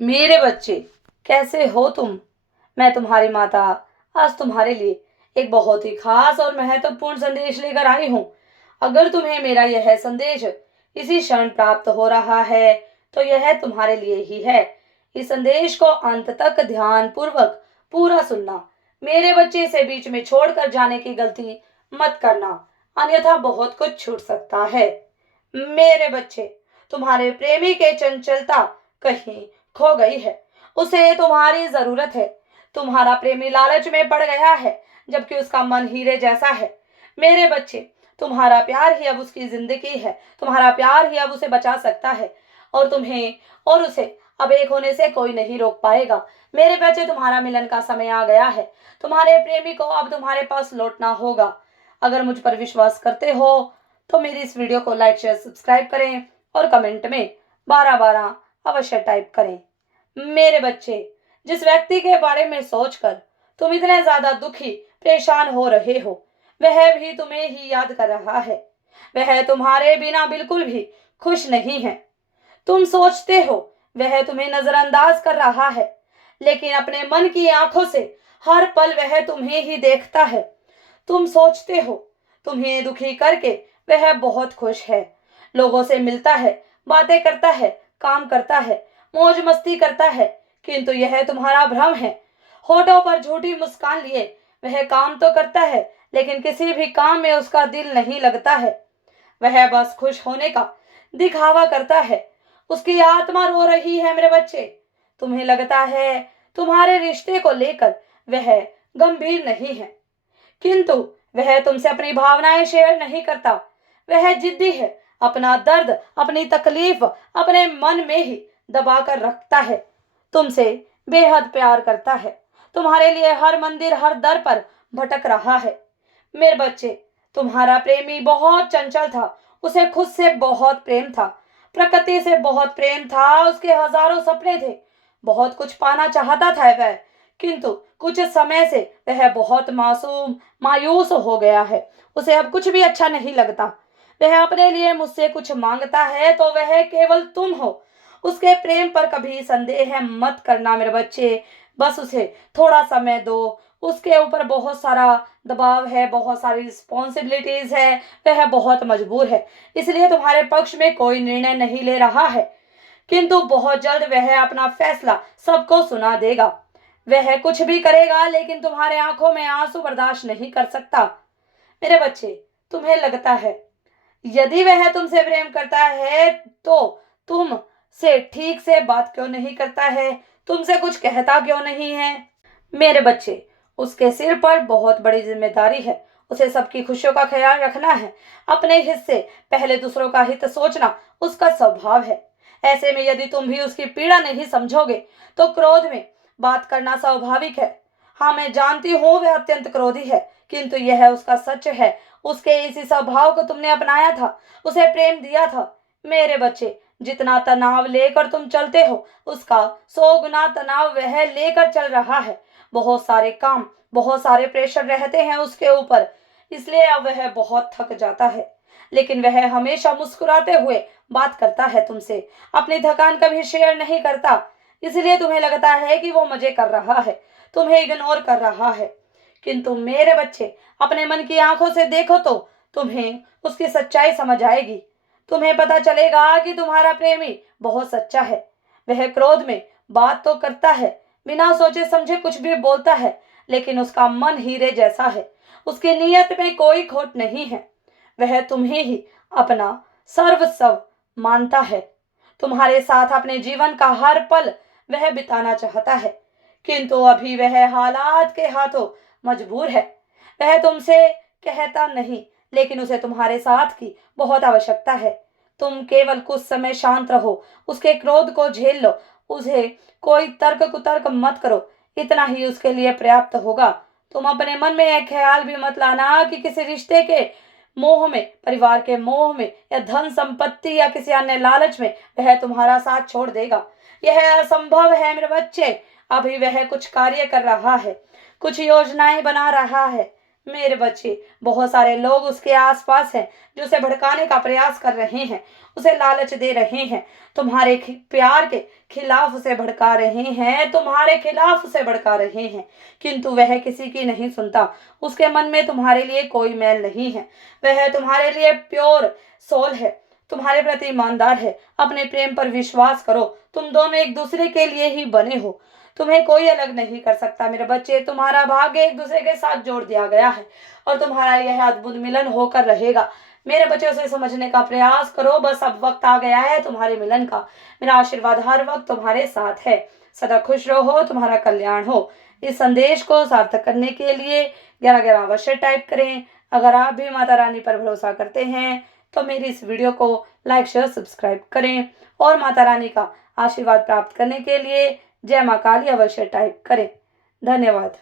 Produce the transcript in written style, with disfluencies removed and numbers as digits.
मेरे बच्चे, कैसे हो तुम? मैं तुम्हारी माता आज तुम्हारे लिए एक बहुत ही खास और महत्वपूर्ण संदेश लेकर आई हूँ। अगर तुम्हें मेरा यह संदेश इसी क्षण प्राप्त हो रहा है, तो यह तुम्हारे लिए ही है। इस संदेश को अंत तक ध्यान पूर्वक पूरा सुनना। मेरे बच्चे, इसे बीच में छोड़कर जाने की गलती मत करना, अन्यथा बहुत कुछ छूट सकता है। मेरे बच्चे, तुम्हारे प्रेमी के चंचलता कहीं खो गई है। उसे तुम्हारी जरूरत है। तुम्हारा प्रेमी लालच में पड़ गया है, जबकि उसका मन हीरे जैसा है। मेरे बच्चे, तुम्हारा प्यार ही अब उसकी जिंदगी है। तुम्हारा प्यार ही अब उसे बचा सकता है, और तुम्हें और उसे अब एक होने से कोई नहीं रोक पाएगा। मेरे बच्चे, तुम्हारा मिलन का समय आ गया है। तुम्हारे प्रेमी को अब तुम्हारे पास लौटना होगा। अगर मुझ पर विश्वास करते हो तो मेरी इस वीडियो को लाइक शेयर सब्सक्राइब करें और कमेंट में 12-12 अवश्य टाइप करें। मेरे बच्चे, जिस व्यक्ति के बारे में सोचकर तुम इतने ज्यादा दुखी परेशान हो रहे हो, वह भी तुम्हें ही याद कर रहा है। वह तुम्हारे बिना बिल्कुल भी खुश नहीं है। तुम सोचते हो वह तुम्हें नजरअंदाज कर रहा है, लेकिन अपने मन की आंखों से हर पल वह तुम्हें ही देखता है। तुम सोचते हो तुम्हें दुखी करके वह बहुत खुश है। लोगों से मिलता है, बातें करता है, काम करता है, मौज मस्ती करता है, किंतु यह तुम्हारा भ्रम है। होठों पर झूठी मुस्कान लिए वह काम तो करता है, लेकिन किसी भी काम में उसका दिल नहीं लगता है। वह बस खुश होने का दिखावा करता है। उसकी आत्मा रो रही है मेरे बच्चे। तुम्हें लगता है तुम्हारे रिश्ते को लेकर वह गंभीर नहीं है, किंतु वह तुमसे अपनी भावनाएं शेयर नहीं करता। वह जिद्दी है। अपना दर्द, अपनी तकलीफ अपने मन में ही दबा कर रखता है। तुमसे बेहद प्यार करता है। तुम्हारे लिए हर मंदिर, हर दर पर भटक रहा है। मेरे बच्चे, तुम्हारा प्रेमी बहुत चंचल था। उसे खुद से बहुत प्रेम था, प्रकृति से बहुत प्रेम था। उसके हजारों सपने थे। बहुत कुछ पाना चाहता था वह, किंतु कुछ समय से वह बहुत मासूम, मायूस हो गया है। उसे अब कुछ भी अच्छा नहीं लगता। वह अपने लिए मुझसे कुछ मांगता है तो वह केवल तुम हो। उसके प्रेम पर कभी संदेह मत करना मेरे बच्चे। बस उसे थोड़ा समय दो। उसके ऊपर बहुत सारा दबाव है, बहुत सारी रिस्पॉन्सिबिलिटीज है। वह बहुत मजबूर है, इसलिए तुम्हारे पक्ष में कोई निर्णय नहीं ले रहा है, किंतु बहुत जल्द वह अपना फैसला सबको सुना देगा। वह कुछ भी करेगा, लेकिन तुम्हारे आंखों में आंसू बर्दाश्त नहीं कर सकता। मेरे बच्चे, तुम्हें लगता है यदि वह तुमसे प्रेम करता है तो तुम से ठीक से बात क्यों नहीं करता है, तुमसे कुछ कहता क्यों नहीं है? मेरे बच्चे, उसके सिर पर बहुत बड़ी जिम्मेदारी है। उसे सबकी खुशियों का ख्याल रखना है। अपने हिस्से पहले दूसरों का हित सोचना उसका स्वभाव है। ऐसे में यदि तुम भी उसकी पीड़ा नहीं समझोगे तो क्रोध में बात करना स्वाभाविक है। हाँ, मैं जानती हूँ वह अत्यंत क्रोधी है, किंतु यह उसका सच है। उसके इसी स्वभाव को तुमने अपनाया था, उसे प्रेम दिया था। मेरे बच्चे, जितना तनाव लेकर तुम चलते हो, उसका 100 गुना तनाव वह लेकर चल रहा है। बहुत सारे काम, बहुत सारे प्रेशर रहते हैं उसके ऊपर, इसलिए अब वह बहुत थक जाता है। लेकिन वह हमेशा मुस्कुराते हुए बात करता है तुमसे। अपनी थकान कभी शेयर नहीं करता, इसलिए तुम्हें लगता है कि वो मजे कर रहा है, तुम्हें इग्नोर कर रहा है। किंतु मेरे बच्चे, अपने मन की आंखों से देखो तो तुम्हें उसकी सच्चाई समझ आएगी। तुम्हें पता चलेगा कि तुम्हारा प्रेमी बहुत सच्चा है। वह क्रोध में बात तो करता है, बिना सोचे समझे कुछ भी बोलता है, लेकिन उसका मन हीरे जैसा है। उसकी नीयत में कोई खोट नहीं है। वह तुम्हें ही अपना सर्वस्व मानता है। तुम्हारे साथ अपने जीवन का हर पल वह बिताना चाहता है, किंतु अभी वह हालात के हाथों मजबूर है। वह तुमसे कहता नहीं, लेकिन उसे तुम्हारे साथ की बहुत आवश्यकता है। तुम केवल कुछ समय शांत रहो, उसके क्रोध को झेल लो। उसे कोई तर्क कुतर्क मत करो, इतना ही उसके लिए पर्याप्त होगा। तुम अपने मन में यह ख्याल भी मत लाना कि किसी रिश्ते के मोह में, परिवार के मोह में, या धन संपत्ति या किसी अन्य लालच में वह तुम्हारा साथ छोड़ देगा। यह असंभव है मेरे बच्चे। अभी वह कुछ कार्य कर रहा है, कुछ योजनाएं बना रहा है। मेरे बच्चे, बहुत सारे लोग उसके आसपास हैं जो उसे भड़काने का प्रयास कर रहे हैं, उसे लालच दे रहे हैं, तुम्हारे प्यार के खिलाफ उसे भड़का रहे हैं, तुम्हारे खिलाफ उसे भड़का रहे हैं, किंतु वह किसी की नहीं सुनता। उसके मन में तुम्हारे लिए कोई मैल नहीं है। वह तुम्हारे लिए प्योर सोल है, तुम्हारे प्रति ईमानदार है। अपने प्रेम पर विश्वास करो, तुम दोनों एक दूसरे के लिए ही बने हो, तुम्हें कोई अलग नहीं कर सकता। मेरे बच्चे, तुम्हारा भाग्य एक दूसरे के साथ जोड़ दिया गया है और तुम्हारा यह अद्भुत मिलन होकर रहेगा। मेरे बच्चे, उसे समझने का प्रयास करो, बस अब वक्त आ गया है तुम्हारे मिलन का। मेरा आशीर्वाद हर वक्त तुम्हारे साथ है। सदा खुश रहो, तुम्हारा कल्याण हो। इस संदेश को सार्थक करने के लिए 1111 अवश्य टाइप करें। अगर आप भी माता रानी पर भरोसा करते हैं तो मेरी इस वीडियो को लाइक शेयर सब्सक्राइब करें और माता रानी का आशीर्वाद प्राप्त करने के लिए जय मां काली अवश्य टाइप करें। धन्यवाद।